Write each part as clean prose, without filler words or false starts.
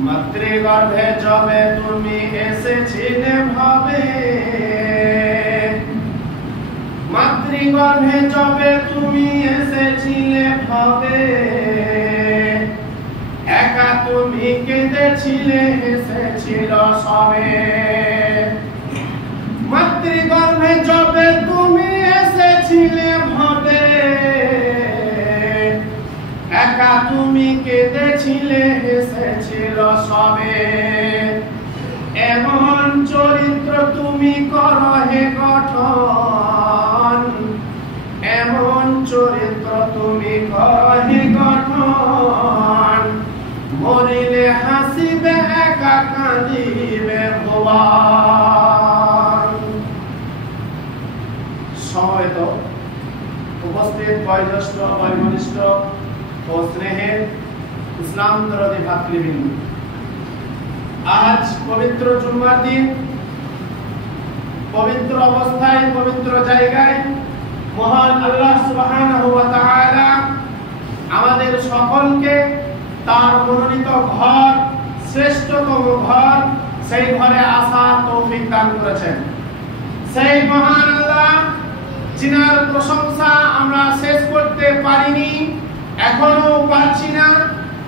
মাতৃগর্ভে যবে তুমি এসেছিলে ভাবে, মাতৃগর্ভে যবে তুমি এসেছিলে ভাবে, একা তুমি কেঁদেছিলে হেসেছিল সবে। মাতৃগর্ভে যবে তুমি এসেছিলে ভাবে, একা তুমি কেঁদেছিলে হেসেছিল সবে। এমন চরিত্র তুমি করো হে গঠন, এমন চরিত্র তুমি করো হে গঠন, মরিলে হাসিবে একা কাঁদিবে ভুবন। সমবেত উপস্থিত বয়োজ্যেষ্ঠ বয়োনিষ্ঠ ও স্নেহের ইসলাম দরদি ভাতৃবৃন্দ, আজ পবিত্র জুম্মার দিন, পবিত্র অবস্থায় পবিত্র জায়গায় মহান আল্লাহ সুবহানাহু ওয়া তাআলা আমাদের সকলকে তার মনোনীত ঘর, শ্রেষ্ঠতম ঘর, সেই ঘরে আসার তৌফিক দান করেছেন। সেই মহান আল্লাহ যিনার প্রশংসা আমরা শেষ করতে পারিনি, এখনো পারছি না,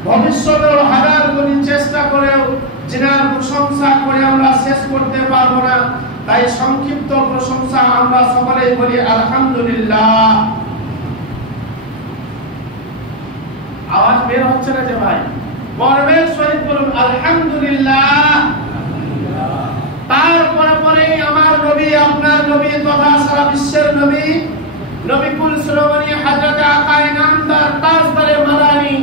ভবিষ্যতেও হাজার কোটি চেষ্টা করেও যিনার প্রশংসা করে আমরা শেষ করতে পারবো না। তাই সংক্ষিপ্ত প্রশংসা আমরা সকলেই বলি আলহামদুলিল্লাহ। আওয়াজ বের হচ্ছে না যে ভাই? গর্বের সহিত বলুন আলহামদুলিল্লাহ। তারপরে পরে আমার নবী, আপনার নবী তথা সারা বিশ্বের নবী, নবী কুল সুলমানি হযরত আকায়ে নামদার তাজদারে মাদানী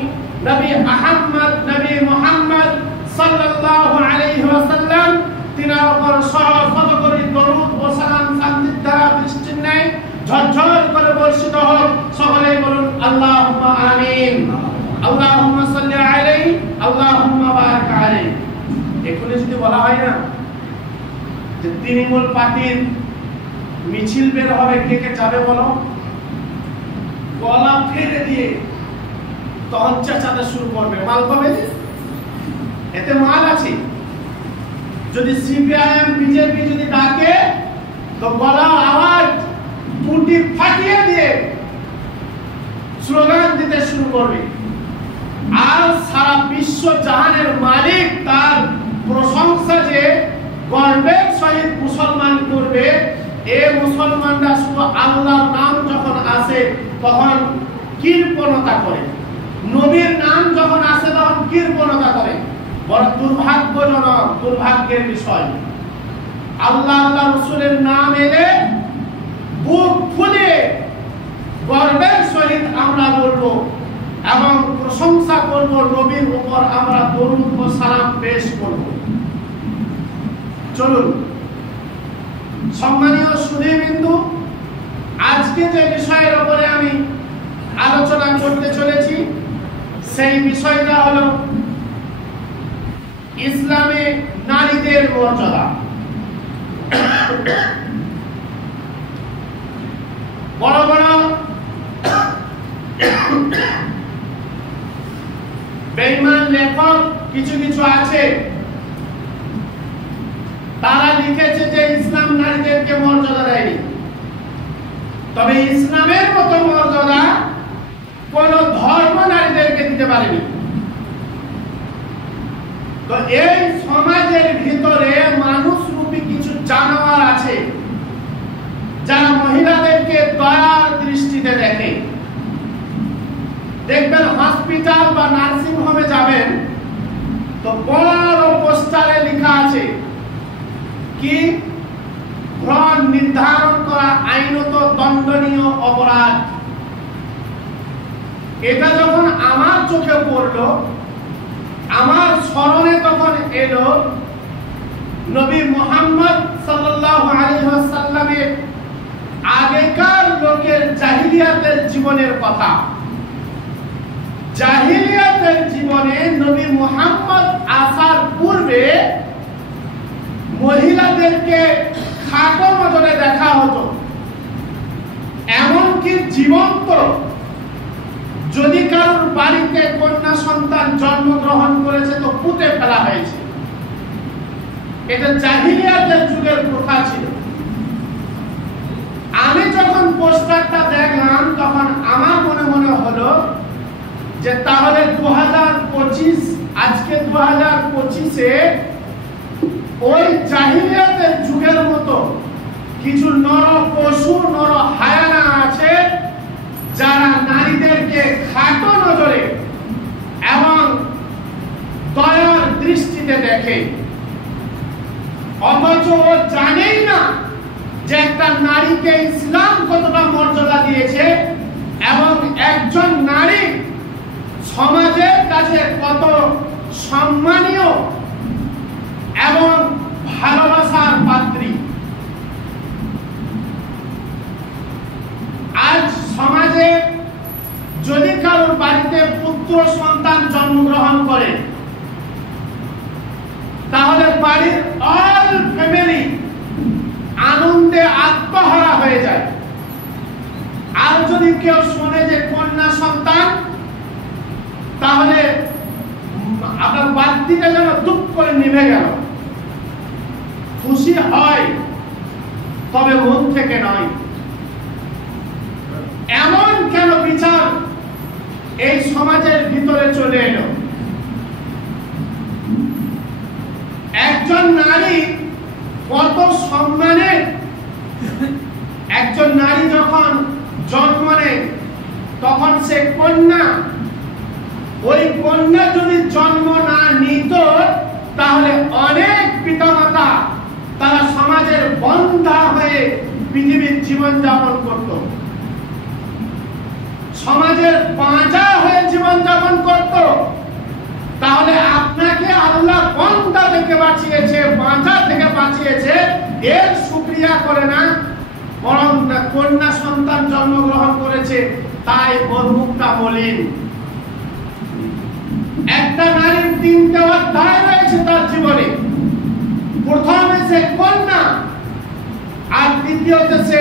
নবী আহমদ, নবী মুহাম্মদ সাল্লাল্লাহু আলাইহি ওয়াসাল্লাম, তিনার উপর শত কোটি দরুদ ও সালাম শান্তির ধারা বৃষ্টির ন্যায় ঝরঝর করে বর্ষিত হোক। সকলেই বলুন আল্লাহুম্মা আমিন। আল্লাহুম্মা সাল্লি আলাইহি, আল্লাহুম্মা বারিক আলাইহি। এখনই যদি বলা হয় না যে তৃণমূল পার্টির মিছিল বের হবে, কে কে যাবে বলো? গলা ফেলে দিয়ে তখন চেঁচাতে শুরু করবে, মাল পাবে, এতে মাল আছে। যদি সিপিআইএম বিজেপি যদি ডাকে তো গলার আওয়াজ টুটি ফাটিয়ে দিয়ে স্লোগান দিতে শুরু করবে। আর সারা বিশ্ব জাহানের মালিক তার প্রশংসা যে গর্বের সহিত মুসলমান করবে, এ মুসলমানরা শুধু আল্লাহর নাম যখন আসে তখন কৃপণতা করে, নবীর নাম যখন আসে তখন কৃপণতা করে। বড় দুর্ভাগ্যজনক, দুর্ভাগ্যের বিষয়। আল্লাহ আল্লাহ রাসূলের নাম এলে বুক ফুলে গর্বের সহিত আমরা বলবো এবং প্রশংসা করব, নবীর উপর আমরা দরুদ ও সালাম পেশ করব। চলুন সম্মানীয় সুধীবৃন্দু, আজকে যে বিষয়ের উপরে আমি আলোচনা করতে চলেছি সেই বিষয়টা হলো ইসলামে নারীদের মর্যাদা। বড় বড় বেঈমান লেখক কিছু কিছু আছে, তারা লিখেছে যে ইসলাম নারীদেরকে মর্যাদা দেয়নি। তবে ইসলামের মতো মর্যাদা কোন ধর্ম নারীদেরকে দিতে পারেনি। তো এই সমাজের ভিতরে মানুষরূপী কিছু জানোয়ার আছে যারা মহিলাদেরকে দয়ার দৃষ্টিতে দেখে। দেখবেন হসপিটাল বা নার্সিং হোমে যাবেন তো বড় পোস্টারে লেখা আছে কি, ভ্রূণ নির্ধারণ করা আইনত দণ্ডনীয় অপরাধ। এটা যখন আমার চোখে পড়লো, আমার স্মরণে তখন এলো নবী মুহাম্মদ সাল্লাল্লাহু আলাইহি ওয়াসাল্লামের আগেকার লোকের জাহিলিয়াতের জীবনের কথা। জাহিলিয়াতের জীবনে নবী মুহাম্মদ আসার পূর্বে মহিলাদেরকে খাটো নজরে দেখা হতো। এমনকি জীবন্ত যদি কারোর বাড়িতে কন্যা সন্তান জন্মগ্রহণ করেছে তো পুঁতে ফেলা হয়েছে। এটা জাহিলিয়াতের যুগের প্রথা ছিল। আমি যখন পোস্টারটা দেখলাম তখন আমার মনে মনে হলো যে তাহলে 2025 আজকে 2025-এ ওই জাহিলিয়াতের যুগের মতো কিছু নর পশু নর হায়ানা আছে যারা নারীদেরকে খাটো নজরে এবং দয়ার দৃষ্টিতে দেখে, অথচ ও জানেই না যে একটা নারীকে ইসলাম কতটা মর্যাদা দিয়েছে এবং একজন নারী সমাজের কাছে কত সম্মানীয় এবং ভালোবাসার পাত্রী। আজ সমাজে যদি কারোর বাড়িতে পুত্র সন্তান জন্মগ্রহণ করে তাহলে বাড়ির অল ফ্যামিলি আনন্দে আত্মহারা হয়ে যায়। আর যদি কেউ শুনে যে কন্যা সন্তান, তাহলে আপনার বাড়িটা যেন দুঃখ করে নিভে গেল। খুশি হয় তবে মন থেকে নয়। এমন কেন বিচার এই সমাজের ভিতরে চলে এলো? একজন নারী কত সম্মানের, একজন নারী যখন জন্ম নেয় তখন সে কন্যা, ওই কন্যা যদি জন্ম না নিত তাহলে অনেক পিতামাতা তারা সমাজের বন্ধা হয়ে পৃথিবীর জীবন যাপন করত, সমাজের বাঁচা হয়ে জীবন যাপন করত। তাহলে আপনাকে আল্লাহ বন্ধা থেকে বাঁচিয়েছে, বাঁচা থেকে বাঁচিয়েছে, এর শুকরিয়া করে না, বরং কন্যা সন্তান জন্মগ্রহণ করেছে তাই ওর মুখটা মলিন। একটা নারীর 3টে অধ্যায় রয়েছে তার জীবনে। প্রথমে সে কন্যা, আর দ্বিতীয়তে সে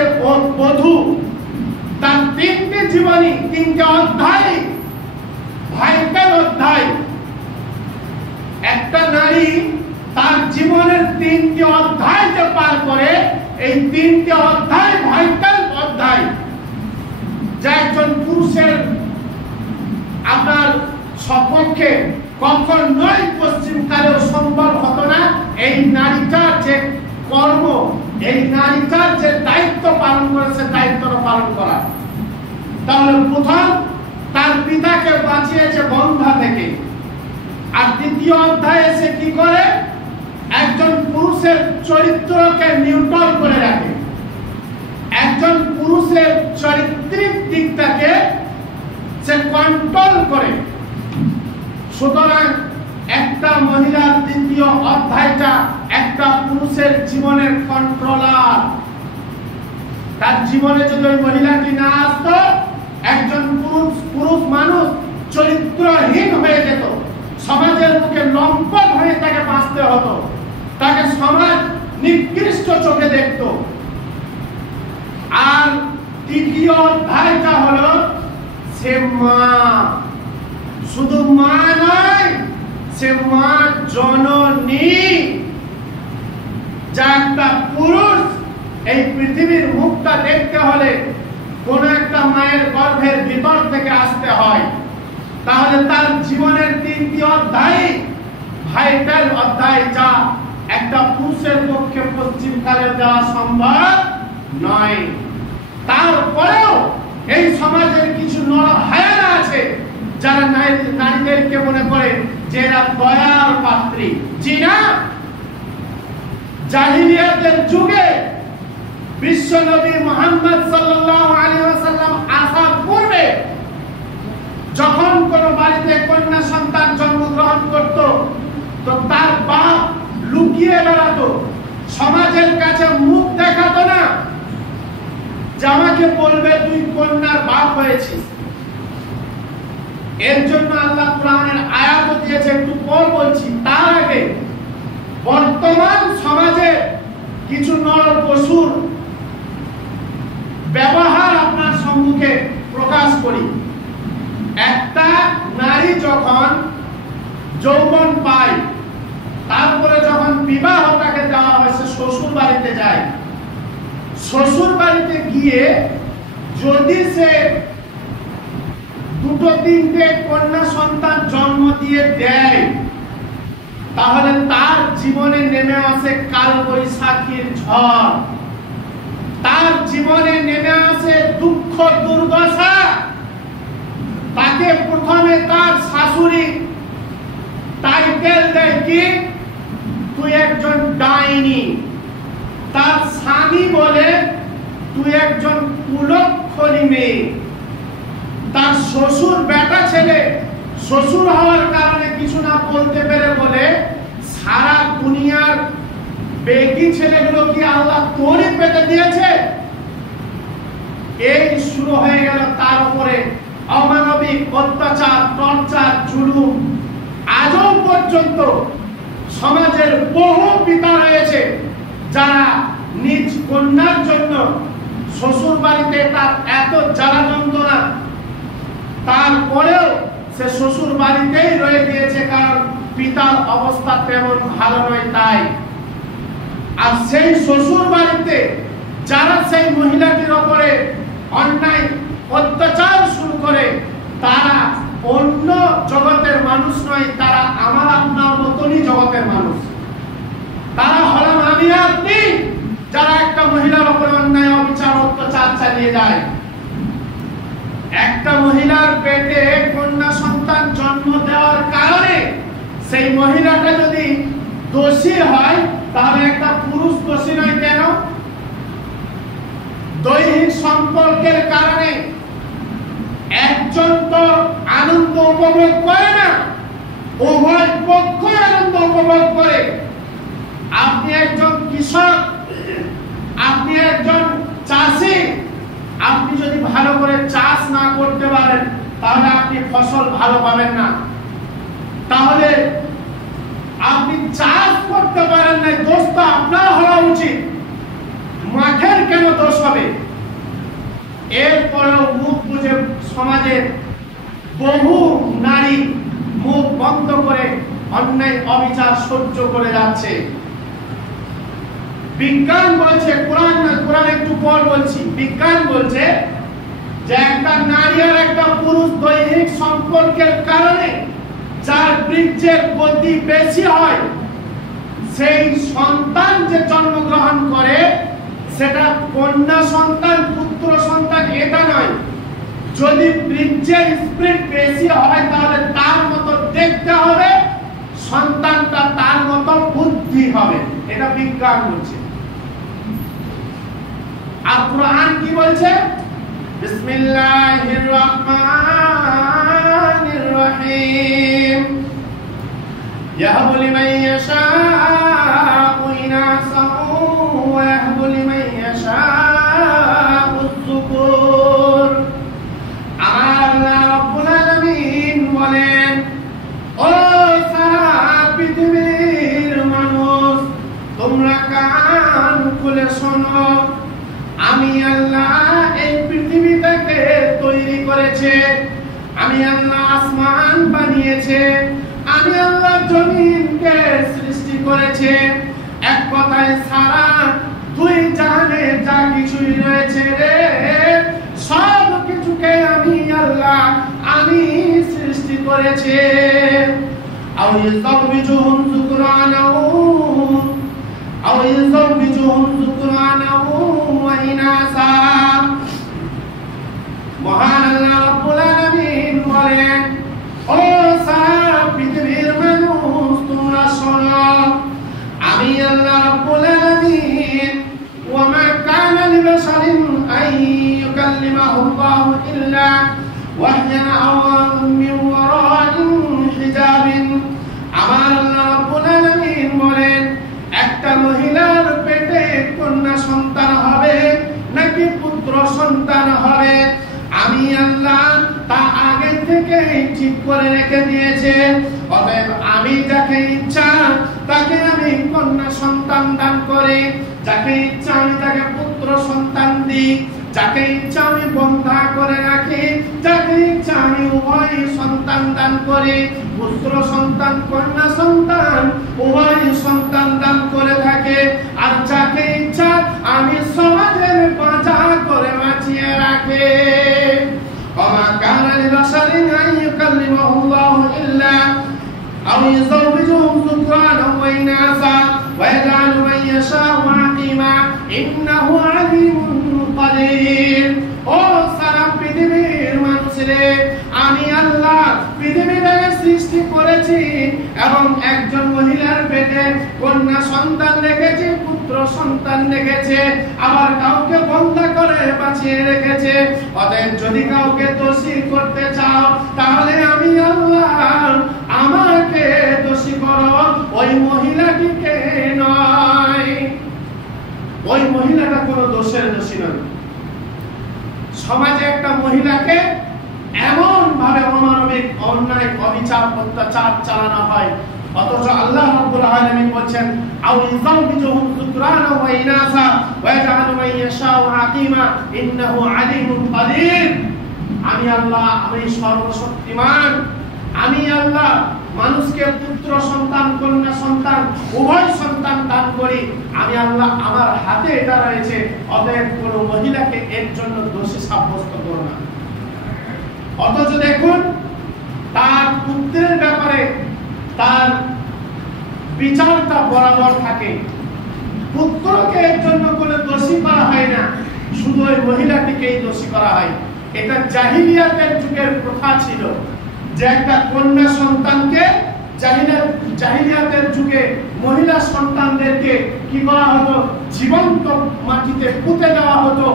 বধূ। তার 3টে জীবনী, 3টে অধ্যায়, ভাইটাল অধ্যায়। একটা নারী তার জীবনের 3টে অধ্যায় যে পার করে, এই 3টে অধ্যায় ভাইটাল অধ্যায়, যা একজন পুরুষের আপনার সপক্ষে কখনোই পশ্চিমকালেও সম্ভব হতো না। এই নারীটার যে কর্ম, এই নারীটার যে দায়িত্ব পালন করেছে, দায়িত্বটা পালন করা। তাহলে প্রথম তার পিতাকে বাঁচিয়েছে বন্ধা থেকে, আর দ্বিতীয় অধ্যায়ে সে কি করে? একজন পুরুষের চরিত্রকে নিউট্রাল করে রাখে, একজন পুরুষের চারিত্রিক দিকটাকে সে কন্ট্রোল করে। সুতরাং একটা মহিলার দ্বিতীয় অধ্যায়টা একটা পুরুষের জীবনের কন্ট্রোলার। তার জীবনে যদি ওই মহিলাটি না আসতো, একজন পুরুষ মানুষ চরিত্রহীন হয়ে যেত, সমাজের মুখে লম্পট হয়ে তাকে বাঁচতে হতো, তাকে সমাজ নিকৃষ্ট চোখে দেখত। আর তৃতীয় অধ্যায়টা হলো সে মা। শুধু মা নয়, সে মা জননী। যা একটা পুরুষ এই পৃথিবীর মুখটা দেখতে হলে কোন একটা মায়ের গর্ভের ভিতর থেকে আসতে হয়। তাহলে তার জীবনের 3টি অধ্যায় ভাইটাল অধ্যায়, যা একটা পুরুষের পক্ষে পশ্চিমকালে দেওয়া সম্ভব নয়। তারপরেও এই সমাজের কিছু নরহায়ানা আছে যারা নারীদেরকে মনে করে যে এরা দয়ার পাত্রী। জি না, জাহিলিয়াতের যুগে বিশ্বনবী মুহাম্মদ সাল্লাল্লাহু আলাইহি ওয়াসাল্লাম আসার পূর্বে যখন কোন বাড়িতে কন্যা সন্তান জন্মগ্রহণ করত, তো তার বাপ লুকিয়ে বেড়াতো, সমাজের কাছে মুখ দেখাতো না, যে আমাকে বলবে তুই কন্যার বাপ হয়েছিস। এর জন্য আল্লাহ কোরআনের আয়াত দিয়েছে, একটু পর বলছি। তার আগে বর্তমান সমাজে কিছু নর পশুর ব্যবহার আপনার সম্মুখে প্রকাশ করি। একটা নারী যখন যৌবন পায়, তারপরে যখন বিবাহ তাকে দেওয়া হয়, সে শ্বশুর বাড়িতে যায়। শ্বশুর বাড়িতে গিয়ে যদি সে দুটো তিনটে কন্যা সন্তান জন্ম দিয়ে দেয়, তাহলে তার জীবনে নেমে আসে কাল বৈশাখীর ঝড়, তার জীবনে নেমে আসে দুঃখ দুর্দশা। তাকে প্রথমে তার শাশুড়ি টাইটেল দেয় কি, তুই একজন ডাইনি। তার স্বামী বলে তুই একজন কুলক্ষণী মেয়ে। তার শ্বশুর বেটা ছেলে, শ্বশুর হওয়ার কারণে কিছু না বলতে পেরে বলে, সারা দুনিয়ার বেটি ছেলেগুলো কি আল্লাহ তোরই পেতে দিয়েছে? এই শুরু হয়ে গেল তার উপরে অমানবিক অত্যাচার, টর্চার, জুলুম। আজও পর্যন্ত সমাজের বহু পিতা রয়েছে যারা নিজ কন্যার জন্য শ্বশুর বাড়িতে তার এত জ্বালা যন্ত্রণা, তারপরেও সে শ্বশুর বাড়িতেই রয়ে গিয়েছে, কারণ পিতার অবস্থা তেমন ভালো নয় তাই। আর সেই শ্বশুর বাড়িতে যারা সেই মহিলাটির উপরে অন্যায় অত্যাচার শুরু করে, তারা অন্য জগতের মানুষ নয়, তারা আমার আপনার মতনই জগতের মানুষ। তারা হলাম আমি আপনি, যারা একটা মহিলার উপরে অন্যায় অবিচার অত্যাচার চালিয়ে যায়। একটা মহিলার পেটে কন্যা সন্তান জন্ম দেওয়ার কারণে সেই মহিলাটা যদি দোষী হয়, তাহলে একটা পুরুষ দোষী নয় কেন? দৈহিক সম্পর্কের কারণে একজন তো আনন্দ উপভোগ করে না, উভয় পক্ষ আনন্দ উপভোগ করে। আপনি একজন কৃষক, আপনি একজন চাষি, আপনি যদি ভালো করে চাষ না করতে পারেন, তাহলে আপনি ফসল ভালো পাবেন না। তাহলে আপনি চাষ করতে পারেন না, দোষ তো আপনার হওয়া উচিত, মাঠের কেন দোষ হবে? এরপরেও মুখ বুঝে সমাজের বহু নারী মুখ বন্ধ করে অন্যায় অবিচার সহ্য করে যাচ্ছে। বিজ্ঞান বলছে, কোরআন একটু পর বলছি, বিজ্ঞান বলছে যে একটা নারী আর একটা পুরুষ দৈহিক সম্পর্কের কারণে যার বীর্যের গতি বেশি হয়, সেই সন্তান যে জন্মগ্রহণ করে সেটা কন্যা সন্তান পুত্র সন্তান এটা নয়। যদি বীর্যের স্পিড বেশি হয়, তাহলে তার মতো দেখতে হবে, সন্তানটা তার মতো বুদ্ধি হবে। এটা বিজ্ঞান বলছে। আর কোরআন কি বলছে? বিসমিল্লাহির রহমানির রহিম, ইয়াহবু লিমান ইয়াশাউ ইনাসান ওয়া ইয়াহবু লিমান ইয়াশাউ যুকুর। আল্লাহ রাব্বুল আলামিন বলেন, ও সারা পৃথিবীর মানুষ, তোমরা কান খুলে শোনো। আমি আল্লাহ এই পৃথিবীটাকে তৈরি করেছে, আমি আল্লাহ আসমান বানিয়েছে, আমি আল্লাহ জমিনকে সৃষ্টি করেছে। এক কথায় সারা দুই জাহানে যা কিছুই রয়েছে রে, সব কিছুকে আমি আল্লাহ আমি সৃষ্টি করেছে। আও ইযাবিজুহুম যুকরানাহু আও ইযাবিজুহুম যুকরানাহু ওয়া ইনাসা। মহান আল্লাহ রাব্বুল আলামিন বলেন, ও সারা পৃথিবীর মানুষ তোমরা শোনো, আমি আল্লাহ রাব্বুল আলামিন ওয়া মা কানা লিবাশারিন আন ইউকাল্লিমাহু আল্লাহু ইল্লা ওয়াহয়ান আও মিন ওয়ারা'i হিজাবিন। আমার আল্লাহ রাব্বুল আলামিন বলেন, একটা মহিলার পেটে কন্যা সন্তান হবে নাকি পুত্র সন্তান হবে, আমি আল্লাহ তা আগে থেকে ঠিক করে রেখে দিয়েছে। অতএব আমি যাকে ইচ্ছা তাকে আমি কন্যা সন্তান দান করি, যাকে ইচ্ছা আমি তাকে পুত্র সন্তান দিই। যাকে ইচ্ছা আমি বন্ধা করে রাখি, যাকে ইচ্ছা আমি উভয় সন্তান দান করি, পুত্র সন্তান কন্যা সন্তান উভয় সন্তান দান করে থাকে। আর যাকে ইচ্ছা আমি সমাজের বাঁচা করে বাঁচিয়ে রাখে। ওমা কানা লিবাশারিন আন ইউকাল্লিমাহুল্লাহু ইল্লা আও ইউযাওবিজুহুম যুকরানান ওয়া ইনাসা ওয়া ইয়াজআলু মান ইয়াশাউ আকিমা ইন্নাহু আলিমুন কাদির। ও সারা পৃথিবীর মানুষরে, আমি আল্লাহ পৃথিবীতে সৃষ্টি করেছি এবং একজন মহিলার পেটে কন্যা সন্তান রেখেছি, পুত্র সন্তান রেখেছে, আবার কাউকে বন্ধা করে বাঁচিয়ে রেখেছে। অতএব যদি কাউকে দোষী করতে চাও তাহলে আমি আল্লাহ, আমাকে দোষী করো, ওই মহিলাটিকে নয়। ওই মহিলাটা কোনো দোষের দোষী নয়। সমাজে একটা মহিলাকে এমন ভাবে অমানবিক অন্যায় অবিচার অত্যাচার চালানো হয়, অথচ আল্লাহ রাব্বুল আলামিন বলেন আও ইযাওবিজুহুম যুকরানা ওয়া ইনাসা ওয়া ইয়াজআলু মান ইয়াশাউ আকিমা ইন্নাহু আলিমুন কাদির। আমি আল্লাহ, আমি সর্বশক্তিমান। আমি আল্লাহ মানুষকে পুত্র সন্তান কন্যা সন্তান উভয় সন্তান দান করি। আমি আল্লাহ, আমার হাতে এটা রয়েছে। অতএব কোন মহিলাকে এর জন্য দোষী সাব্যস্ত করো না। অথচ দেখুন, তার পুত্রের ব্যাপারে তার বিচারটা বরাবর থাকে। পুত্রকে এর জন্য কোনো দোষী করা হয় না, শুধু ওই মহিলাটিকেই দোষী করা হয়। এটা জাহিলিয়াতের যুগের প্রথা ছিল যে একটা কন্যা সন্তানকে জাহিলিয়াতের যুগে মহিলা সন্তানদেরকে কি করা হতো, জীবন্ত মাটিতে পুঁতে দেওয়া হতো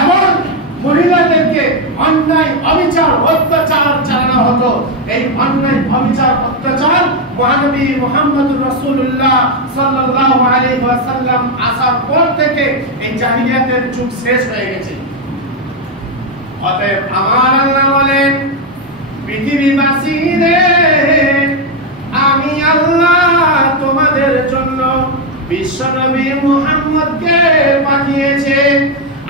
এবং মহিলাদেরকে অন্যায় অবিচার অত্যাচার চালানো হতো। এই অন্যায় অবিচার অত্যাচার মহানবী মুহাম্মদুর রাসূলুল্লাহ সাল্লাল্লাহু আলাইহি ওয়াসাল্লাম আসার পর থেকে এই জাহিলিয়াতের যুগ শেষ হয়ে গেছে। অতএব আমার আল্লাহ বলেন, পৃথিবীবাসীরে, আমি আল্লাহ তোমাদের জন্য বিশ্বনবী মুহাম্মদকে পাঠিয়েছে।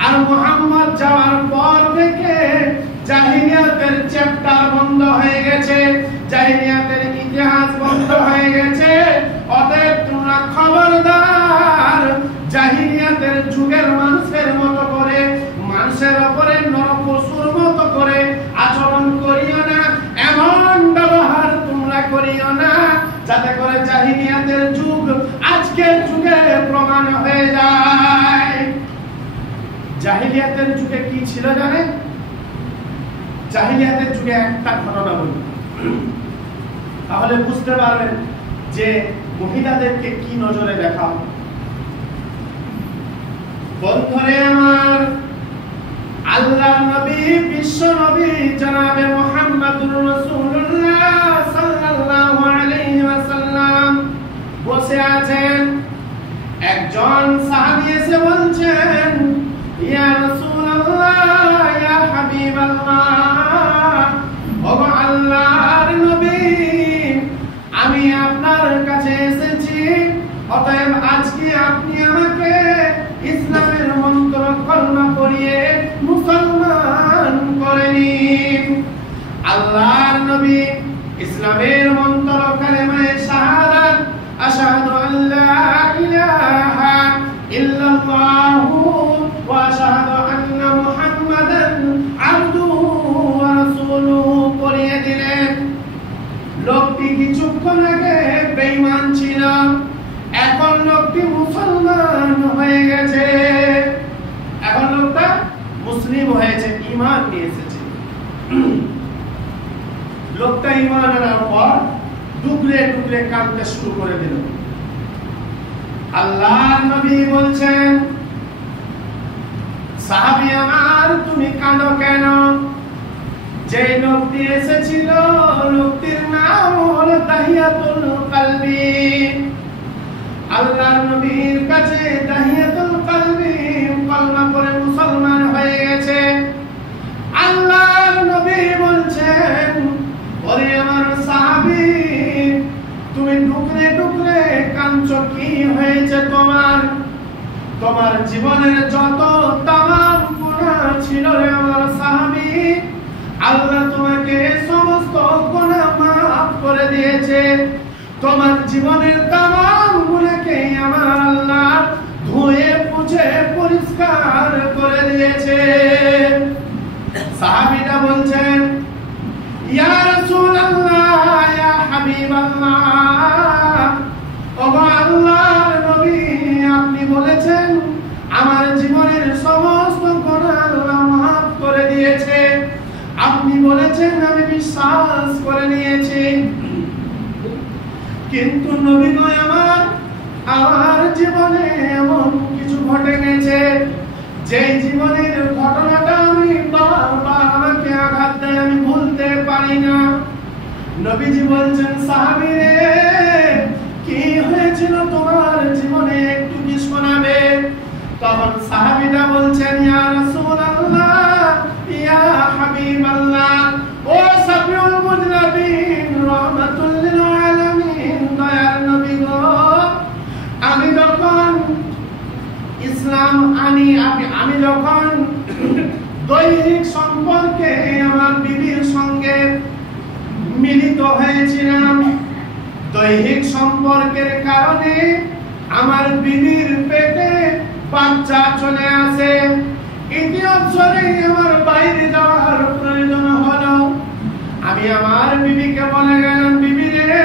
আর মুহাম্মদ যাওয়ার পর থেকে জাহিলিয়াতের চ্যাপ্টার বন্ধ হয়ে গেছে, জাহিলিয়াতের ইতিহাস বন্ধ হয়ে গেছে। অতএব তোমরা খবরদার জাহিলিয়াতের যুগের মানুষের মতো করে, মানুষের উপরে নরপশুর মতো করে আচরণ করিও না, এমন ব্যবহার তোমরা করিও না যাতে করে জাহিলিয়াতের যুগ আজকের যুগে প্রমাণ হয়ে যায়। জাহিলিয়াতের যুগে কি ছিল জানেন? জাহিলিয়াতের যুগে একটা ঘটনা বলি, তাহলে বুঝতে পারবেন যে মহিলাদেরকে কি নজরে দেখা হয়। বন্ধুরে আমার, আল্লাহর নবী বিশ্ব নবী জনাবে মুহাম্মদুর রাসূলুল্লাহ সাল্লাল্লাহু আলাইহি ওয়াসাল্লাম বসে আছেন। একজন সাহাবী এসে বলছেন, ইয়া রাসূলুল্লাহ, ইয়া হাবিবাল্লাহ, ও আল্লাহর নবী, আমি আপনার কাছে এসেছি, অতএব আজকে আপনি আমাকে ইসলামের মন্ত্র কলমা পড়িয়ে মুসলমান করে নিন। আল্লাহর নবী ইসলামের মন্ত্র কালেমায়ে শাহাদাত, আশহাদু আল্লা ইলাহা ইল্লাল্লাহু ওয়া আশহাদু আন্না মুহাম্মাদান আবদুহু ওয়া রাসূলুহু পড়িয়ে দিলেন। লোকটি কিছুক্ষণ আগে বেঈমান ছিল, এখন লোকটি মুসলমান হয়ে গেছে। এখন লোকটা মুসলিম হয়েছে, ঈমান নিয়ে এসেছে। লোকটা ঈমান আনার পর টুকরে টুকরে কাঁদতে শুরু করে দিল। আল্লাহর নবী বলছেন, সাহাবী আমার, তুমি কাঁদো কেন? যে লোকটি এসেছিল, লোকটির নাম হলো তাহিয়াতুল কলবি। আল্লাহর নবীর কাছে তাহিয়াতুল কলবি কলমা পড়ে মুসলমান হয়ে গেছে। আল্লাহর নবী বলছেন, ওরে আমার সাহাবী, তুমি টুকরে টুকরে কাঁদছো, কি হয়েছে তোমার? তোমার জীবনের যত তামাম গুনাহ ছিল রে আমার সাহাবী, আল্লাহ তোমাকে সমস্ত গুনাহ মাফ করে দিয়েছে। তোমার জীবনের তামাম গুনাহকে আমার আল্লাহ ধুয়ে মুছে পরিষ্কার করে দিয়েছে। সাহাবীরা বলছেন, ইয়া রাসূলুল্লাহ, ইয়া হাবিবাল্লাহ, ওগো আল্লাহর নবী, আপনি বলেছেন আমার জীবনের সমস্ত গুনাহ আল্লাহ মাফ করে দিয়েছে। আপনি বলেছেন, আমি বিশ্বাস করে নিয়েছি। কিন্তু নবী গো আমার জীবনে এমন কিছু ঘটে গেছে যে জীবনের ঘটনাটা আমি বারবার আমাকে আঘাত দেয়, আমি ভুলতে পারি না। নবীজি বলছেন, সাহাবী রে, কি হয়েছিল তোমার জীবনে একটু কি শোনাবে? তখন সাহাবীরা বলছেন, ইয়া রাসূলুল্লাহ, ইয়া হাবিবাল্লাহ, ও সাফিউল মুজনাবিন, রাহমাতুল লিল আলামিন, দয়ার নবী গো, আমি যখন ইসলাম আমি যখন দৈহিক সম্পর্কে আমার বিবির সঙ্গে মিলিত হয়েছিলাম, দৈহিক সম্পর্কের কারণে আমার বিবির পেটে বাচ্চা চলে আসে। ইতিহাসে আমার বাইরে যাওয়ার প্রয়োজন হলো। আমি আমার বিবিকে বলে গেলাম, বিবি রে,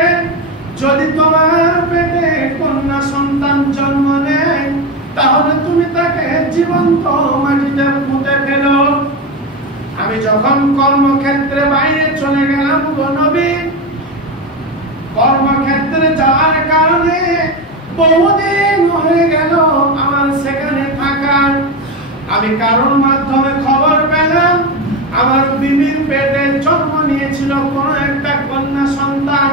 যদি তোমার পেটে কন্যা সন্তান জন্ম নেয় তাহলে তুমি তাকে জীবন্ত মাটিতে পুঁতে ফেলো। আমি যখন কর্মক্ষেত্রে বাইরে চলে গেলাম গো নবী, কর্মক্ষেত্রে যাওয়ার কারণে বহুদিন হয়ে গেল আমার সেখানে থাকার। আমি কারোর মাধ্যমে খবর পেলাম আমার বিবির পেটে জন্ম নিয়েছিল কোন একটা কন্যা সন্তান।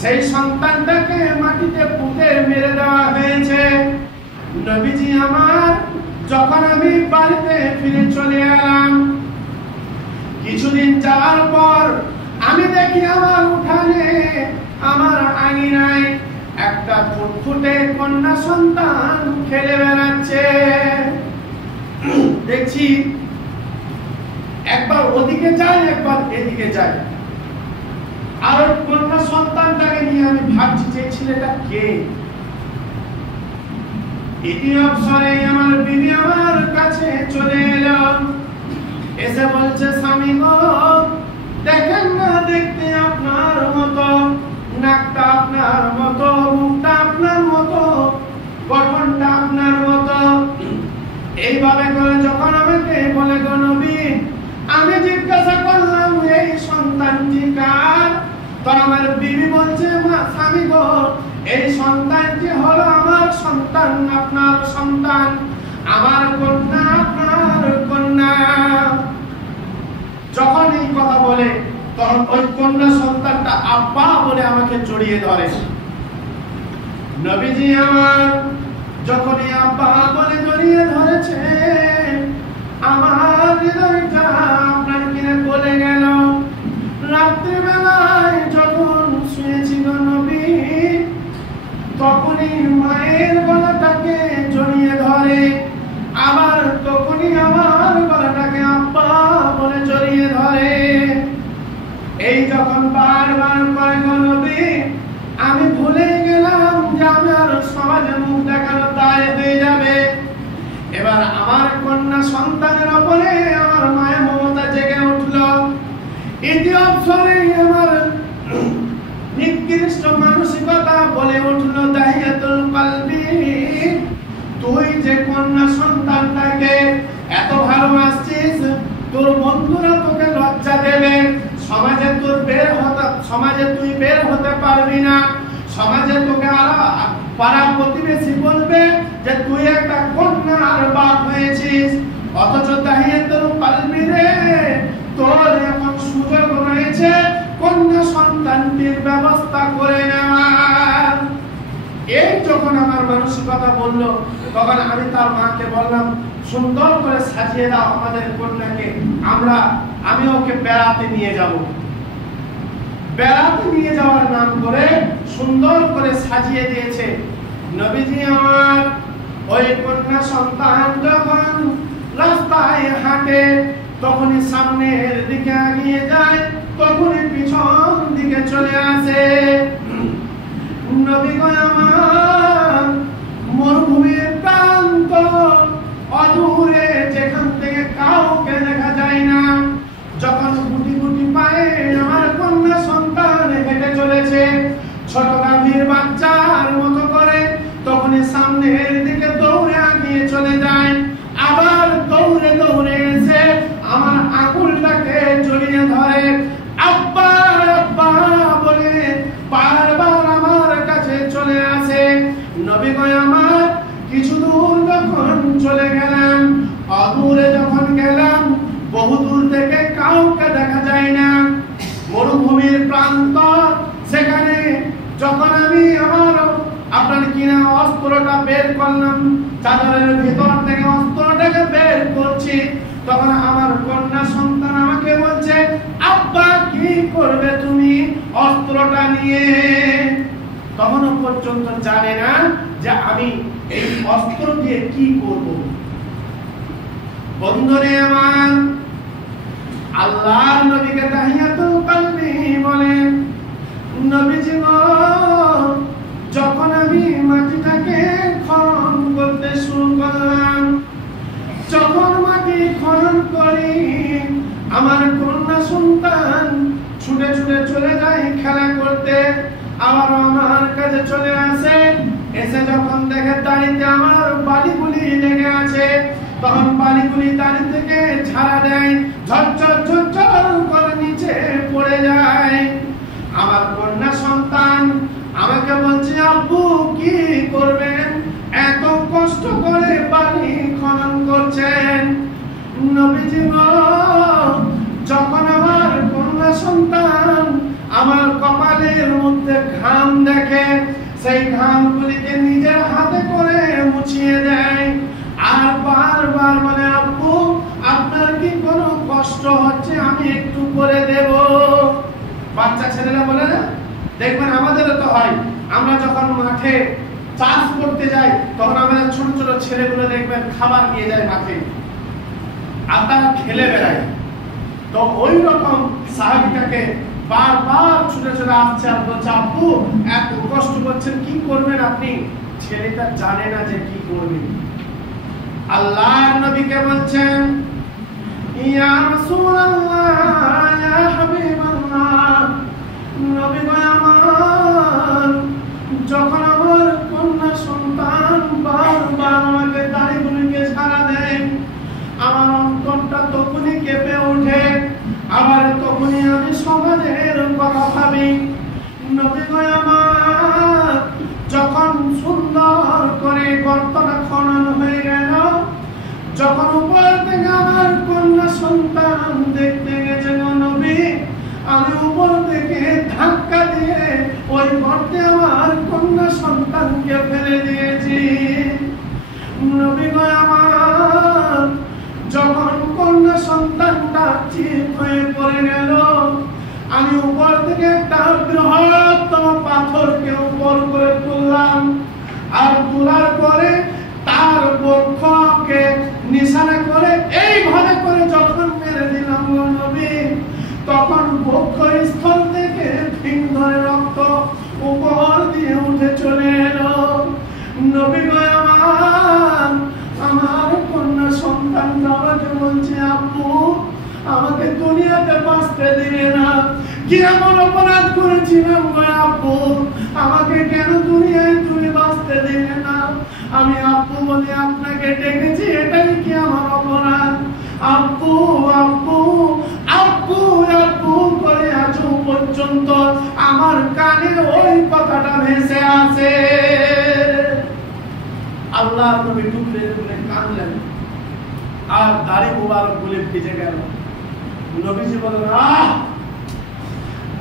সেই সন্তানটাকে মাটিতে পুঁতে মেরে দেওয়া হয়েছে। নবীজি আমার যখন আমি বাড়িতে ফিরে চলে এলাম, কিছুদিন যাওয়ার পর আমি দেখি আমার উঠানে, আমার আঙিনায় একটা ফুটফুটে কন্যা সন্তান খেলে বেড়াচ্ছে। দেখছি একবার ওদিকে যাই, একবার এদিকে যাই, আর ওই কন্যা সন্তানটাকে নিয়ে আমি ভাবছি যে ছেলেটা কে। ইতি অবসরে আমার বিবি আমার কাছে চলে এলো, এসে বলছে, স্বামী গো, দেখেন না, দেখতে আপনার মতো, নাকটা আপনার মতো, মুখটা আপনার মতো, গঠনটা আপনার মতো। এইভাবে করে যখন আমাকে বলে, গো নবী, আমি জিজ্ঞাসা করলাম এই সন্তানটি কার? তো আমার বিবি বলছে, মা স্বামী গো, এই সন্তানটি হলো আমার সন্তান, আপনার সন্তান, আমার কন্যা, আপনার কন্যা। যখন এই কথা বলে তখন ওই কন্যা সন্তানটা আব্বা বলে আমাকে জড়িয়ে ধরে। নবীজি আমার যখন এই আব্বা বলে জড়িয়ে ধরেছে, আমার হৃদয়টা আপনার কিনে বলে গেল। রাত্রিবেলায় যখন শুয়েছিল নবী, তখনই মায়ের গলাটাকে জড়িয়ে ধরে, আবার তখনই আমার গলাটাকে আব্বা বলে জড়িয়ে ধরে। এই যখন বারবার করে গো নবী, আমি ভুলে গেলাম যে আমার সমাজে মুখ দেখানো দায় হয়ে যাবে। এবার আমার কন্যা সন্তানের উপরে আমার মায়ের মমতা জেগে উঠল। ইতি অবসরে আমার নিকৃষ্ট মানসিকতা বলে উঠল, দাহিয়াতুল কলবি, তুই যে কন্যা সন্তানটাকে এত ভালোবাসছিস, তোর বন্ধুরা তোকে লজ্জা দেবে, সমাজে তুই বের হতে পারবি না, সমাজে তোকে পাড়া প্রতিবেশী বলবে যে তুই একটা কন্যার বাপ হয়েছিস। অথচ দাহিয়াতুল কলবি রে, তোর এখন সুযোগ রয়েছে কন্যা সন্তানটির ব্যবস্থা করে নেওয়ার। এই যখন আমার মানসিকতা বললো, তখন আমি তার মাকে বললাম, সুন্দর করে সাজিয়ে দাও আমাদের কন্যাকে, আমি ওকে বেড়াতে নিয়ে যাব। বেড়াতে নিয়ে যাওয়ার নাম করে সুন্দর করে সাজিয়ে দিয়েছে। নবীজি আমার ওই কন্যা সন্তান যখন রাস্তায় হাঁটে তখনই সামনের দিকে এগিয়ে যায়, তখনই পিছন দিকে চলে আসে। নবী গো আমার মরুভূমির প্রান্ত অদূরে যেখান থেকে কাউকে দেখা যায় না, যখন গুটি গুটি পায়ে আমার কন্যা সন্তান হেঁটে চলেছে ছোট গাভীর বাচ্চার মতো করে, তখনই সামনের দিকে দৌড়ে আগিয়ে চলে যায়। আবার দৌড়ে দৌড়ে এসে আমার আঙুলটাকে জড়িয়ে ধরে, আব্বা আব্বা বলে বারবার আমার কাছে চলে আসে। নবী গো আমার কিছু দূর যখন চলে গেলাম, অদূরে যখন গেলাম, বহু দূর থেকে কাউকে দেখা যায় না, মরুভূমির প্রান্ত। সেখানে যখন আমি আমার আপনার কিনা অস্ত্রটা বের করলাম, চাদরের ভিতর থেকে অস্ত্রটাকে বের করছি, তখন আমার কন্যা সন্তান আমাকে বলছে, আব্বা কি করবে তুমি অস্ত্রটা নিয়ে? তখনও পর্যন্ত জানে না যে আমি এই অস্ত্র দিয়ে কি করব। বন্ধুরে আমার, আল্লাহর নবীকে তাহিয়াতুল কলবি বলেন, নবীজি গো যখন আমি মাটিটাকে খনন করতে শুরু করলাম, যখন মাটি খনন করি, আমার কন্যা সন্তান ছুটে ছুটে চলে যায় খেলা করতে, আবার আমার কাছে চলে আসে। এসে যখন দেখে দাড়িতে আমার বালিগুলি লেগে আছে, তখন বালিগুলি দাড়ি থেকে ঝাড়া দেয়, ঝরঝর ঝরঝর করে নিচে পড়ে যায়। আমার কন্যা সন্তান আমাকে বলছে, আব্বু কি করবেন, এত কষ্ট করে বালি খনন করছেন? নবীজি গো যখন আমার কন্যা সন্তান আমার কপালের মধ্যে ঘাম দেখে, সেই ঘামগুলিকে নিজের হাতে করে মুছিয়ে দেয়, আর বারবার বলে, আব্বু আপনার কি কোনো কষ্ট হচ্ছে, আমি একটু করে দেব। বাচ্চা ছেলেরা বলে না, দেখবেন আমাদেরও তো হয়, আমরা যখন মাঠে চাষ করতে যাই, তখন আমাদের ছোট ছোট ছেলেগুলো দেখবেন খাবার নিয়ে যায় মাঠে, আর তারা খেলে বেড়ায়। তো ওই রকম সাহাবীটাকে বারবার ছুটে ছুটে আসছে আর বলছে, আব্বু এত কষ্ট করছেন, কি করবেন আপনি? ছেলেটা জানে না যে কি করবে। আল্লাহর নবীকে বলছেন, ইয়া রাসূলুল্লাহ, ইয়া হাবিবাল্লাহ, নবী গো আমার যখন আমার কন্যা সন্তান বারবার আমাকে দাড়িগুলিকে ছাড়া দেয়, আমার অন্তরটা তখনই কেঁপে ওঠে, আবার তখনই আমি সমাজের কথা ভাবি। নবী গো আমার যখন সুন্দর করে গর্তটা খনন হয়ে গেল, যখন উপর থেকে আমার কন্যা সন্তান দেখতে গেছে গো নবী, আমি উপর থেকে ধাক্কা দিয়ে ওই গর্তে আমার কন্যা সন্তানকে ফেলে দিয়েছি। নবী গো আমার যখন কন্যা সন্তানটা ঠিক হয়ে পড়ে গেল, আমি উপর থেকে একটা বৃহত্তম পাথরকে উপর করে তুললাম, আর তোলার পরে তার বক্ষকে নিশানা করে এইভাবে করে যখন মেরে দিলাম গো নবী, তখন বক্ষ স্থল থেকে ফিং ধরে রক্ত উপর দিয়ে উঠে চলে এলো। নবী গো আমার কন্যা সন্তান আমাকে বলছে, আব্বু আমাকে দুনিয়াতে বাঁচতে দিবে না, কি এমন অপরাধ করেছিলাম গো আব্বু, আমাকে কেন দুনিয়ায় তুমি বাঁচতে দিবে না? আমি আব্বু বলে আপনাকে ডেকেছি, এটাই কি আমার অপরাধ? আব্বু আব্বু আব্বু আব্বু করে আজও পর্যন্ত আমার কানে ওই কথাটা ভেসে আসে। আল্লাহর নবী টুকরে টুকরে কাঁদলেন, আর দাড়ি মোবারক গুলি ভিজে গেল। নবীজি বলেন,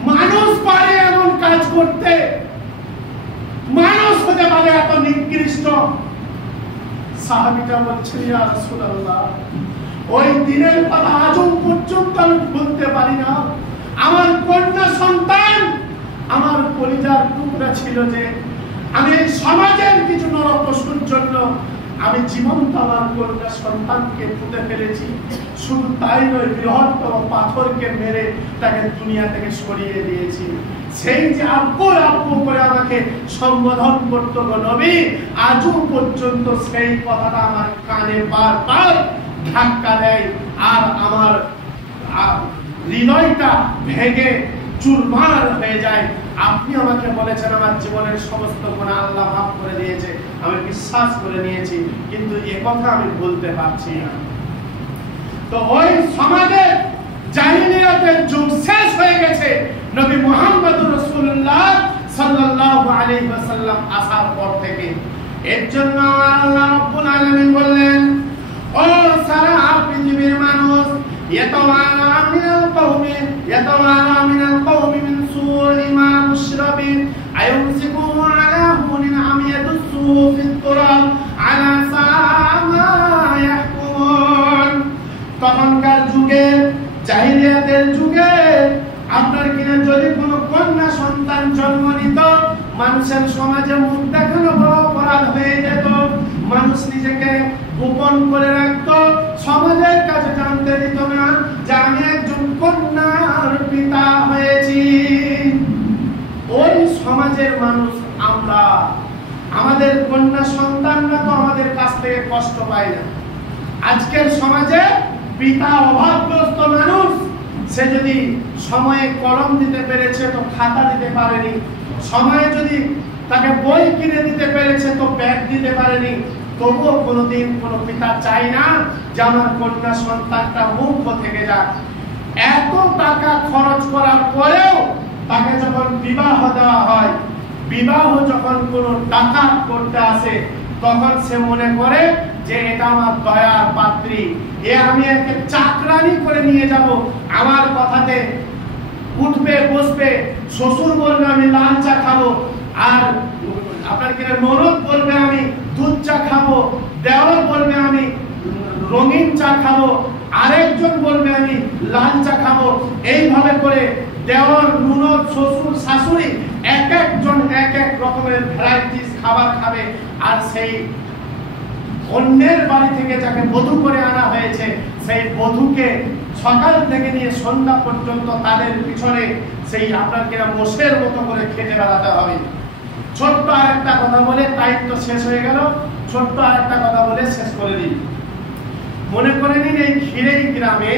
মানুষ পারে এমন কাজ করতে, মানুষ হতে পারে এত নিকৃষ্ট? সাহাবীটা বলছেন, ইয়া রাসূলুল্লাহ, ওই দিনের কথা আজও পর্যন্ত আমি ভুলতে পারি না। আমার কন্যা সন্তান আমার কলিজার টুকরা ছিল, যে আমি এই সমাজের কিছু নরপশুর জন্য আমি জীবন্ত আমার কন্যা সন্তানকে পুঁতে ফেলেছি। শুধু তাই নয়, বৃহত্তম পাথরকে মেরে তাকে দুনিয়া থেকে সরিয়ে দিয়েছি। সেই যে আব্বু আব্বু করে আমাকে সম্বোধন করতো গো নবী, আজও পর্যন্ত সেই কথাটা আমার কানে বারবার ধাক্কা দেয়, আর আমার হৃদয়টা ভেঙে চুরমার হয়ে যায়। আপনি আমাকে বলেছেন আমার জীবনের সমস্ত গুনাহ আল্লাহ মাফ করে দিয়েছে, আমি বিশ্বাস করে নিয়েছি, কিন্তু এ কথা আমি বলতে পারছি না। তো ওই সমাজে জাহিলিয়াতের যুগ শেষ হয়ে গেছে নবী মুহাম্মদুর রাসূলুল্লাহ সাল্লাল্লাহু আলাইহি ওয়াসাল্লাম আসার পর থেকে। এর জন্য আল্লাহ রাব্বুল আলামিন বললেন, ও সারা পৃথিবীর মানুষ, ইয়াতাওয়ালা মিনাল কওমি মিন সুই মা মুশরাবি আয়ুমসিকুহু আলা হুনিন আম ইয়াদুসুহু ফিত তুরাব আলা সামা ইয়াহকুমুন। তখনকার যুগে, জাহিলিয়াতের যুগে আপনার কিনা যদি কোনো কন্যা সন্তান জন্ম নিত, মানুষের সমাজে মুখ দেখানো বড় অপরাধ হয়ে যেত। মানুষ নিজেকে গোপন করে রাখত, সমাজের কাছে জানতে দিত না যে আমি একজন কন্যার পিতা হয়েছি। ওই সমাজের মানুষ আমরা, আমাদের কন্যা সন্তানরা তো আমাদের কাছ থেকে কষ্ট পায় না। আজকের সমাজে পিতা অভাবগ্রস্ত মানুষ, সে যদি সময়ে কলম দিতে পেরেছে তো খাতা দিতে পারেনি, সময়ে যদি তাকে বই কিনে দিতে পেরেছে তো ব্যাগ দিতে পারেনি, তবুও কোনোদিন কোনো পিতা চায় না যে আমার কন্যা সন্তানটা মূর্খ থেকে যাক। এত টাকা খরচ করার পরেও তাকে যখন বিবাহ দেওয়া হয়, বিবাহ যখন কোনো টাকা করতে আসে, তখন সে মনে করে যে এটা আমার দয়ার পাত্রী, এ আমি একে চাকরানি করে নিয়ে যাব, আমার কথাতে উঠবে বসবে, শ্বশুর বলবে আমি লাল চা খাবো, আর আপনার কিনা ননদ বলবে আমি দুধ চা খাবো, দেওর বলবে আমি রঙিন চা খাবো, আরেকজন বলবে আমি লাল চা খাবো। এইভাবে করে দেওর, ননদ, শ্বশুর, শাশুড়ি এক একজন এক এক রকমের ভ্যারাইটিস খাবার খাবে। আর সেই অন্যের বাড়ি থেকে যাকে বধূ করে আনা হয়েছে, সেই বধূকে সকাল থেকে নিয়ে সন্ধ্যা পর্যন্ত তাদের পিছনে সেই আপনার কিনা মোষের মতো করে খেটে বেড়াতে হবে। ছোট্ট আর একটা কথা বলে, টাইম তো শেষ হয়ে গেল, ছোট্ট আর একটা কথা বলে শেষ করে দিই। মনে করে নিন এই খিরেই গ্রামে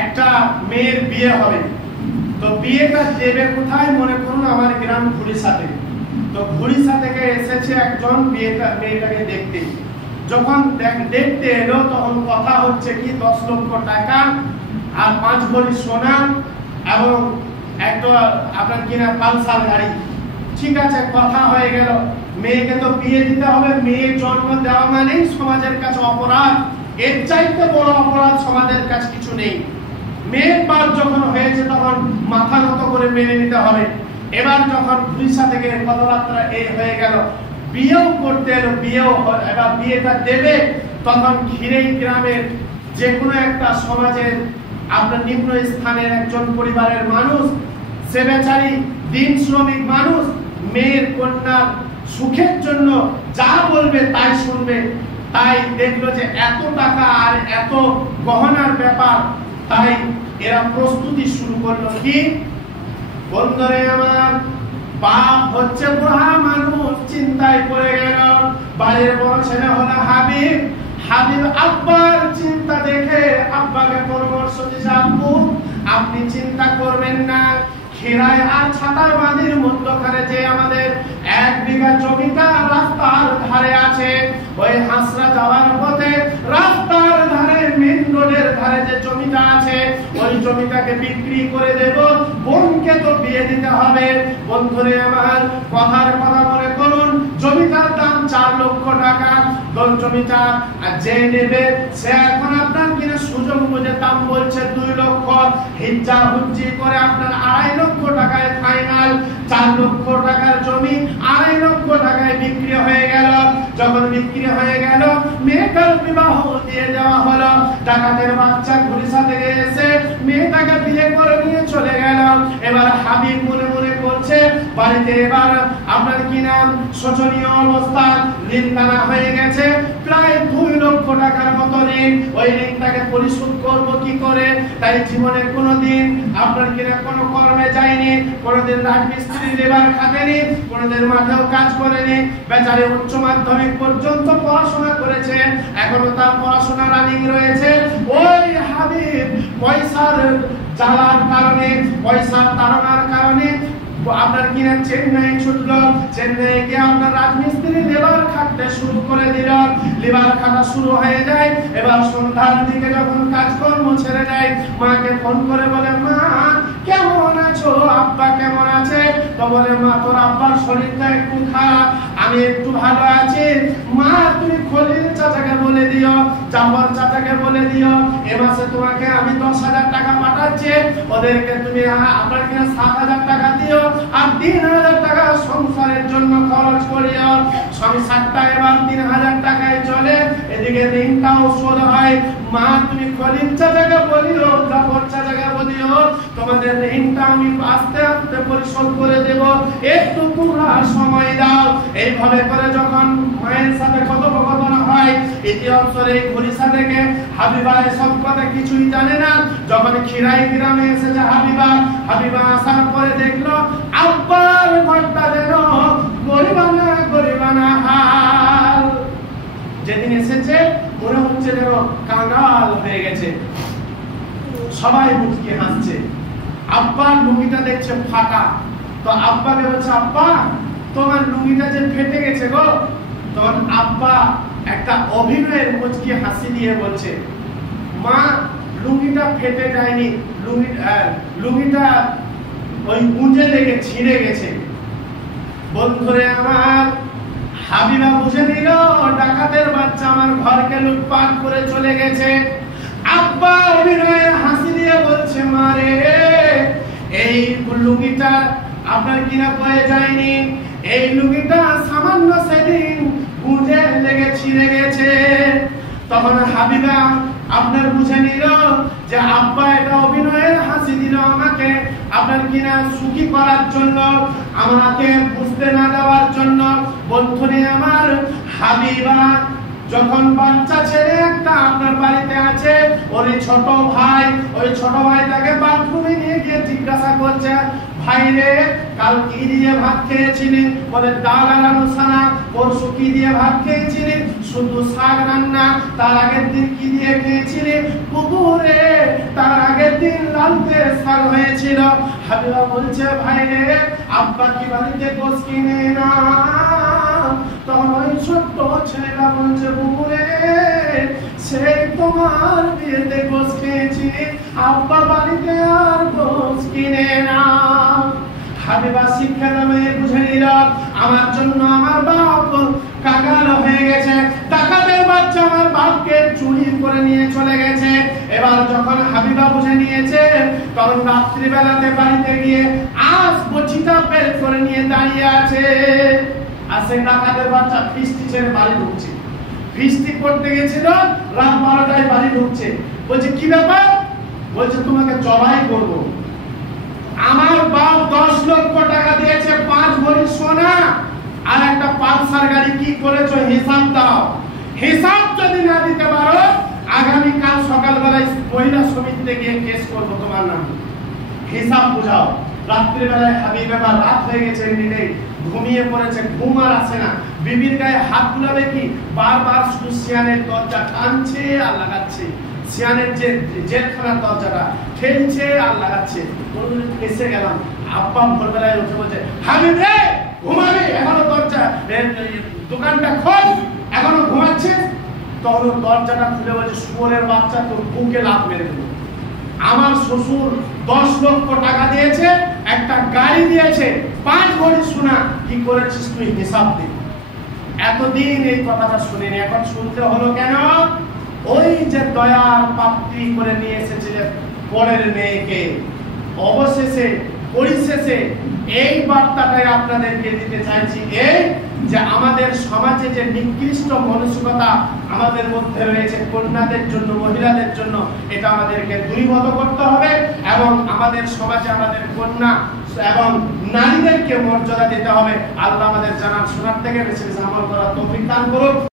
একটা মেয়ের বিয়ে হবে, তো বিয়েটা দেবে কোথায়? মনে করুন আমার গ্রাম ঘুরিসাতে। তো ঘুরিসা থেকে এসেছে একজন মেয়েটাকে দেখতে। যখন দেখতে এলো তখন কথা হচ্ছে কি 10 লক্ষ টাকা আর 5 ভরি সোনা এবং একটা আপনার কিনা পালসার গাড়ি। ঠিক আছে, কথা হয়ে গেল। মেয়েকে তো বিয়ে দিতে হবে, মেয়ে জন্ম দেওয়া মানেই সমাজের কাছে অপরাধ, এর চাইতে বড় অপরাধ সমাজের কাছে কিছু নেই। মেয়ের পার যখন হয়েছে তখন মাথা নত করে মেনে নিতে হবে। এবার যখন ঘুরিসা থেকে কথাবার্তা এই হয়ে গেল, বিয়েও করতে এলো, এবার বিয়েটা দেবে, তখন খিরেই গ্রামের যে কোনো একটা সমাজের আপনার নিম্ন স্থানের একজন পরিবারের মানুষ, সে বেচারি দিন শ্রমিক মানুষ, মেয়ের কন্যার সুখের জন্য যা বলবে তাই শুনবে। তাই দেখলো যে এত টাকা আর এত গহনার ব্যাপার, তাই এরা প্রস্তুতি শুরু করলো কি, বন্ধুরে আমার, বাপ হচ্ছে বুড়া মানুষ, চিন্তায় পড়ে গেল। বাড়ির বড় ছেলে হলো হাবিব। হাবিব আব্বার চিন্তা দেখে আব্বাকে পরামর্শ দিয়েছে, আব্বু আপনি চিন্তা করবেন না, খিরায় আর ছাতার বাঁধির মধ্যখানে যে আমাদের 1 বিঘা জমিটা রাস্তার ধারে আছে, ওই হাসরা যাওয়ার পথে রাস্তার ধারে মেইন রোডের ধারে যে জমিটা আছে, ওই জমিটাকে বিক্রি করে দেব, বোনকে তো বিয়ে দিতে হবে। বন্ধুরে আমার, কথার কথা মনে করুন, জমিটার দাম 4 লক্ষ টাকা। জমিটা যে নেবে সে এখন আপনার কিনা সুযোগ বুঝে দাম বলছে 2 লক্ষ, হিজ্জা হুজ্জি করে আপনার 2.5 লক্ষ টাকায় ফাইনাল। 4 লক্ষ টাকার জমি 2.5 লক্ষ টাকায় বিক্রি হয়ে গেল। যখন বিক্রি হয়ে গেল, মেয়েটার বিবাহ দিয়ে দেওয়া হলো। ডাকাতের বাচ্চা ঘুরিসা থেকে এসে মেয়েটাকে বিয়ে করে নিয়ে চলে গেল। এবার হাবিব মনে মনে বলছে বাড়িতে এবার আপনার কি নাম শোচনীয় অবস্থা, ঋণ টানা হয়ে গেছে প্রায় 2 লক্ষ টাকার মতো ঋণ। ওই ঋণটাকে পরিশোধ করব কি করে? তাই জীবনে কোনোদিন আপনার কি না কোনো কর্মে যায়নি, কোনোদিন রাজমিস্ত্রি লেবার খাটেনি, কোনোদিন মাঠেও কাজ করেনি। বেচারে উচ্চ মাধ্যমিক পর্যন্ত পড়াশোনা করেছে, এখনো তার পড়াশোনা রানিং রয়েছে। ওই হাবিব পয়সার জ্বালার কারণে, পয়সার তাড়নার কারণে আপনার কিনা চেন্নাই ছুটলো। চেন্নাই গিয়ে আপনার রাজমিস্ত্রি লেবার খাটতে শুরু করে দিল। লেবার খাটা শুরু হয়ে যায়। এবার সন্ধ্যার দিকে যখন কাজকর্ম ছেড়ে যায়, মাকে ফোন করে বলে, মা কেমন আছো, আব্বা কেমন আছে? তো বলে, মা তোর আব্বার শরীরটা একটু খারাপ, আমি একটু ভালো আছি। মা তুমি খলিল চাচাকে বলে দিও, জাফর চাচাকে বলে দিও, এ মাসে তোমাকে আমি 10,000 টাকা পাঠাচ্ছি, ওদেরকে তুমি আপনার কিনা 7,000 টাকা দিও, আর 3,000 টাকা সংসারের জন্য খরচ করিও। সংসারটা এবার 3,000 টাকায় চলে, এদিকে ঋণটাও শোধ হয়। মা তুমি খলিল চাচাকে বলিও, জাফর চাচাকে বলিও, তোমাদের ঋণটা আমি আস্তে আস্তে পরিশোধ করে দেব, একটু তোমরা সময় দাও। এইভাবে করে যখন মায়ের সাথে কথোপকথন হয়, এটি অঞ্চলে ঘুরিসা থেকে হাবিবা এসব কথা কিছুই জানে না। যখন খিরাই গ্রামে এসেছে হাবিবা, হাবিবা আসার পরে দেখলো আব্বার ঘরটা যেন গরিবানা গরিবানা হাল। যেদিন এসেছে মনে হচ্ছে যেন কাঙাল হয়ে গেছে, সবাই মুচকি হাসছে। আব্বার লুঙ্গিটা দেখছে ফাটা, তো আব্বাকে বলছে, আব্বা তোমার লুঙ্গিটা যে ফেটে গেছে গো। তখন আব্বা একটা অভিনয়ের মুচকি হাসি দিয়ে বলছে, মা লুঙ্গিটা ফেটে যায়নি, লুঙ্গিটা ওই গুঁজে লেগে ছিঁড়ে গেছে। বন্ধুরে আমার, হাবিবা বুঝে নিল ডাকাতের বাচ্চা আমার ঘরকে লুটপাট করে চলে গেছে। আব্বা অভিনয়ের হাসি দিয়ে বলছে, মা রে এই লুঙ্গিটা আপনার কিনা বয়ে যায়নি, এই লুঙ্গিটা সামান্য সেদিন গুঁজে লেগে ছিঁড়ে গেছে। তখন হাবিবা আপনার বুঝে নিল যে আব্বা এটা অভিনয়ের হাসি দিল আমাকে আপনার কিনা সুখী করার জন্য, আমাকে বুঝতে না দেওয়ার জন্য। বন্ধুরে আমার, হাবিবা যখন বাচ্চা ছেলে একটা আপনার বাড়িতে আছে, ওর ছোট ভাই, ওই ছোট ভাইটাকে বাথরুমে নিয়ে গিয়ে জিজ্ঞাসা করছে, ভাই রে কাল কি দিয়ে ভাত খেয়েছিলি? বলে, ডাল আর আলু সানা। পরশু কি দিয়ে ভাত খেয়েছিলি? শুধু শাক রান্না। তার আগের দিন কি দিয়ে খেয়েছিলি? পুকুরে। তার আগের দিন লালতে শাক হয়েছিল। হাবিবা বলছে, ভাই রে আব্বা কি বাড়িতে গোশ কিনে না? তখন ওই ছোট্ট ছেলেটা বলছে, পুকুরে সেই তোমার বিয়েতে গোশ খেয়েছি, আব্বা বাড়িতে আর গোশ কিনে না। হাবিবা শিক্ষা নামে বুঝে নিল আমার জন্য আমার বাপ কাঙাল হয়ে গেছে, ডাকাতের বাচ্চা আমার বাপকে চুরি করে নিয়ে চলে গেছে। এবার যখন হাবিবা বুঝে নিয়েছে, তখন রাত্রিবেলাতে বাড়িতে গিয়ে আজ বচিটা বের করে নিয়ে দাঁড়িয়ে আছে। আর সেই ডাকাতের বাচ্চা ফিস্টি ছেড়ে বাড়ি ঢুকছে। ফিস্টি করতে গেছিল, রাত 12টায় বাড়ি ঢুকছে। বলছে, কি ব্যাপার? বলছে, তোমাকে জবাই করব। আমার বাপ 10 লক্ষ টাকা দিয়েছে, 5 ভরি সোনা আর একটা পালসার গাড়ি, কি করেছো হিসাব দাও। হিসাব যদি না দিতে পারো, আগামী কাল সকালবেলায় মহিলা সমিতিতে গিয়ে কেস করব তোমার নামে। হিসাব বুঝাও। রাত্রিবেলায় হাবিব এবার রাত হয়ে গেছে, এমনি ঘুমিয়ে পড়েছে, ঘুম আর আসে না। বিবির গায়ে হাত বুলাবে কি, বারবার শুধু সিয়ানের দরজা টানছে আর লাগাচ্ছে। সিয়ানের যে জেলখানার দরজাটা ঠেলছে আর লাগাচ্ছে। এসে গেলাম, আব্বা ভোরবেলায় উঠে বলছে, হাবিব রে ঘুমাবি, এখনো দরজা দোকানটা খোল, এখনো ঘুমাচ্ছিস? তখন দরজাটা খুলে বলছে, শুয়োরের বাচ্চা তোর বুকে লাফ মেরে দিল। আমার শ্বশুর 10 লক্ষ টাকা দিয়েছে, একটা গাড়ি দিয়েছে, 5 ভরি সোনা, কি করেছিস তুই হিসাব দে। এতদিন এই কথাটা শুনিনি, এখন শুনতে হলো কেন? ওই যে দয়ার পাত্রী করে নিয়ে এসেছে পরের মেয়েকে, অবশেষে পরিশেষে এই বার্তাটাই আপনাদেরকে দিতে চাইছি, এই যে আমাদের সমাজে যে নিকৃষ্ট মানসিকতা আমাদের মধ্যে রয়েছে কন্যাদের জন্য, মহিলাদের জন্য, এটা আমাদেরকে দূরীভূত করতে হবে এবং আমাদের সমাজে আমাদের কন্যা এবং নারীদেরকে মর্যাদা দিতে হবে। আল্লাহ আমাদের জানার শোনার থেকে বেশি বেশি আমল করার তৌফিক দান করুন।